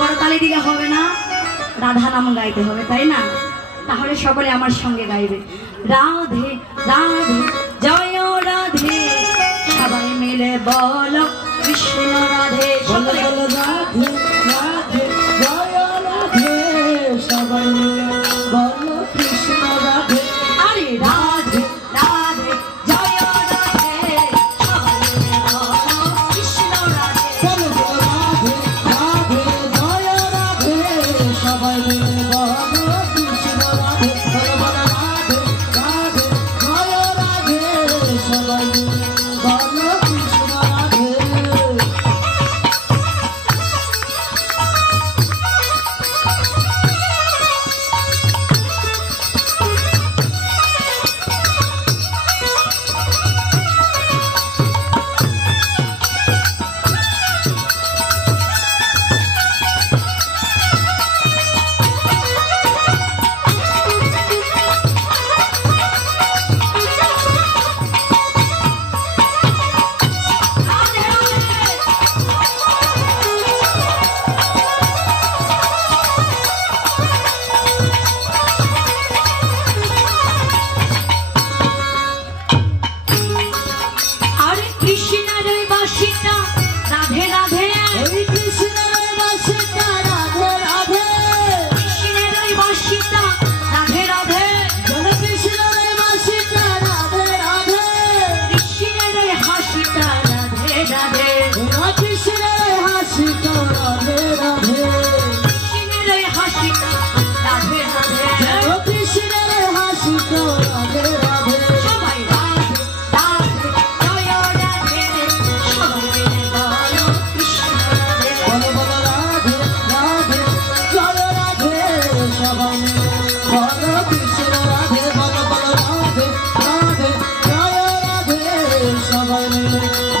করতালি দিলে হবে না, রাধা নাম গাইতে হবে, তাই না? তাহলে সকলে আমার সঙ্গে গাইবে, রাধে রাধে জয় রাধে, সবাই মিলে বলো কৃষ্ণ রাধে। সকলে বলো রাধে রাধে জয় রাধে, সবাই মিলে বলো কৃষ্ণ রাধে। আরে রাধে রাধে জয় রাধে, সবাই মিলে বলো কৃষ্ণ রাধে। বলো রাধে রাধে জয় রাধে, সবাই মিলে বলো কৃষ্ণ রাধে। বলো রাধে রাধে জয় রাধে, সবাই মিলে বলো কৃষ্ণ রাধে।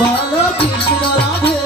বলো কৃষ্ণ রাধে।